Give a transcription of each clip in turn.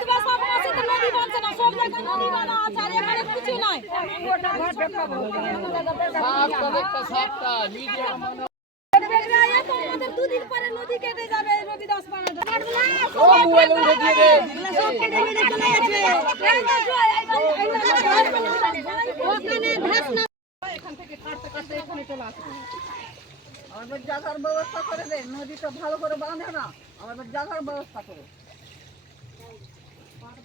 দেখবে সব মাসে তো নদী বানছে না সব জায়গায় নদী বানা আছে? আর এখানে কিছু নাই দেখবে এই তো আমাদের দুদিন পরে নদী কেটে যাবে এই রবিদাস পাড়াটা সব মোবাইলে উঠে দিয়ে দে কেটে মেরে চলে না আমাদের জায়গার ব্যবস্থা করে দে নদীটা ভালো করে বাঁধে না। আমাদের জায়গার ব্যবস্থা করে।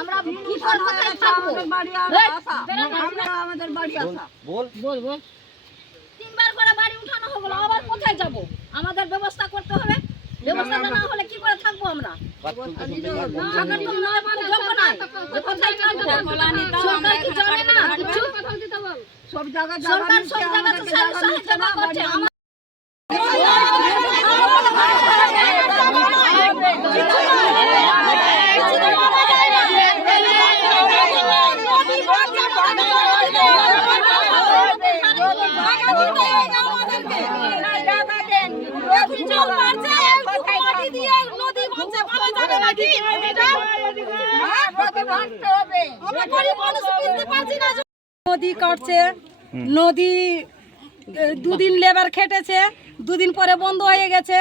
আমরা কি করে কোথায় থাকব আমাদের বাড়ি আসা। আমরা আমাদের বাড়ি আসা। তিনবার করে বাড়ি উঠানো হলো আবার কোথায় যাব? আমাদের ব্যবস্থা করতে হবে। ব্যবস্থা না হলে কি করে থাকব আমরা? থাকার তো নয় মানে যোগ্য নাই যে কোথায় থাকব সরকার কি জানে না। কিছু সব জায়গায় সরকার সব জায়গা তো সাহায্য করছে নদী কাটছে, নদী দুদিন লেবার খেটেছে, দুদিন পরে বন্ধ হয়ে গেছে।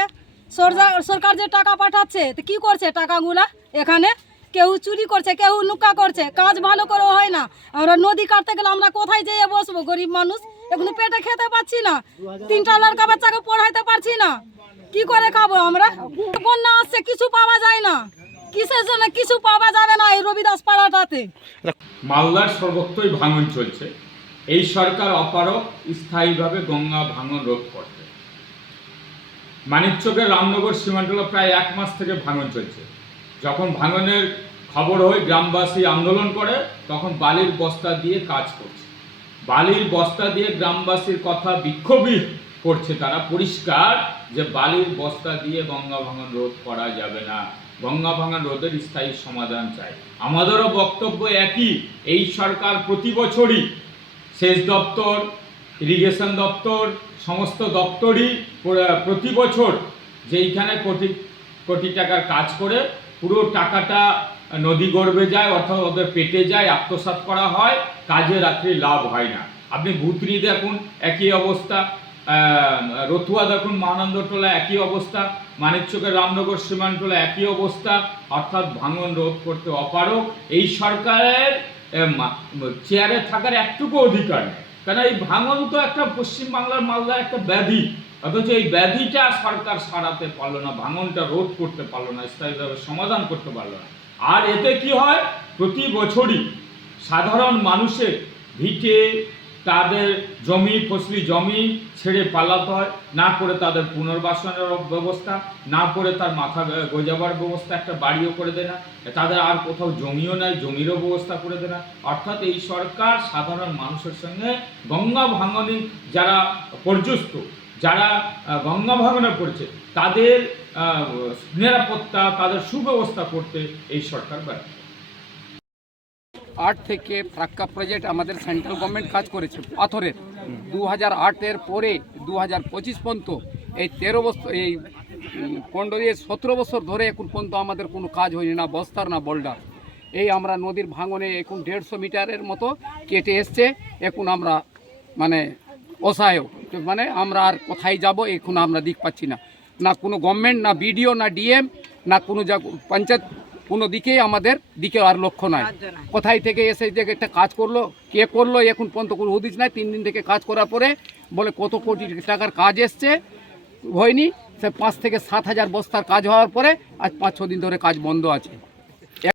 সরকার সরকার যে টাকা পাঠাচ্ছে, তো কি করছে টাকাগুলা? এখানে কেউ চুরি করছে, কেউ নুকা করছে, কাজ ভালো করে হয় না। আমরা নদী কাটতে গেলে আমরা কোথায় যেয়ে বসবো? গরিব মানুষ, এখন পেটে খেতে পাচ্ছি না। তিনটা লড়কা বাচ্চাকে পড়াইতে পারছি না। কি করে খাব আমরা? বন্যা আসছে, কিছু পাওয়া যায় না। কিসের জন্য কিছু পাওয়া যাবে না এই রবিদাস পাড়াটাতে? মালদার সর্বত্রই ভাঙন চলছে। এই সরকার অপারক স্থায়ীভাবে গঙ্গা ভাঙন রোধ করতে মানিকচকের রামনগর সীমান্তল প্রায় এক মাস থেকে ভাঙন চলছে। যখন ভাঙনের খবর হয় গ্রামবাসী আন্দোলন করে, তখন বালির বস্তা দিয়ে কাজ করছে। বালির বস্তা দিয়ে গ্রামবাসীর কথা বিক্ষোভী করছে তারা। পরিষ্কার যে বালির বস্তা দিয়ে গঙ্গা ভাঙন রোধ করা যাবে না। গঙ্গা ভাঙন রোধের স্থায়ী সমাধান চাই। আমাদেরও বক্তব্য একই, এই সরকার প্রতি বছরই সেচ দপ্তর, ইরিগেশন দপ্তর, সমস্ত দপ্তরই প্র- প্রতি বছর যেইখানে কোটি কোটি টাকার কাজ করে পুরো টাকাটা নদী গর্ভে যায় অর্থাৎ ওদের পেটে যায়, আত্মসাৎ করা হয়, কাজে রাত্রি লাভ হয় না। আপনি ভুতরি দেখুন, একই অবস্থা। রতুয়া দেখুন মহানন্দটোলা একই অবস্থা। মানিকচকের রামনগর সীমান্তলা একই অবস্থা। অর্থাৎ ভাঙন রোধ করতে অপারক এই সরকারের চেয়ারে থাকার একটুকু অধিকার নেই। কারণ এই ভাঙন তো একটা পশ্চিমবাংলার মালদার একটা ব্যাধি। অথচ এই ব্যাধিটা সরকার সারাতে পারল না, ভাঙনটা রোধ করতে পারল না, স্থায়ীভাবে সমাধান করতে পারল না। আর এতে কি হয়? প্রতি বছরই সাধারণ মানুষের ভিটে তাদের জমি, ফসলি জমি ছেড়ে পালাতে হয়। না করে তাদের পুনর্বাসনের ব্যবস্থা, না করে তার মাথা গোজাবার ব্যবস্থা একটা বাড়িও করে দেয় না। তাদের আর কোথাও জমিও নাই, জমিরও ব্যবস্থা করে দেয় না। অর্থাৎ এই সরকার সাধারণ মানুষের সঙ্গে গঙ্গা ভাঙনে যারা পর্যস্ত যারা গঙ্গা ভাঙনে পড়েছে, তাদের নিরাপত্তা, তাদের সুব্যবস্থা করতে এই সরকার ব্যর্থ আট থেকে ফ্রাক্কা প্রজেক্ট আমাদের সেন্ট্রাল গভর্নমেন্ট কাজ করেছে, পাথরের। দু হাজার আটের পরে দু হাজার পঁচিশ পর্যন্ত এই তেরো বছর, এই পনেরো দিয়ে সতেরো বছর ধরে এখন পর্যন্ত আমাদের কোনো কাজ হয়নি, না বস্তার, না বোল্ডার এই আমরা নদীর ভাঙনে এখন দেড়শো মিটারের মতো কেটে এসছে, এখন আমরা মানে অসহায়। তো মানে আমরা আর কোথায় যাব এখন আমরা দিক পাচ্ছি না। না কোনো গভর্নমেন্ট না বিডিও না ডিএম না কোনো যা পঞ্চায়েত কোনো দিকেই আমাদের দিকে আর লক্ষ্য নাই। কোথায় থেকে এসে যে একটা কাজ করল কে করল এখন পর্যন্ত কোনো হদিস নাই। তিন দিন থেকে কাজ করার পরে বলে কত কোটি টাকার কাজ এসছে হয়নি। সে পাঁচ থেকে সাত হাজার বস্তার কাজ হওয়ার পরে আজ পাঁচ ছ দিন ধরে কাজ বন্ধ আছে।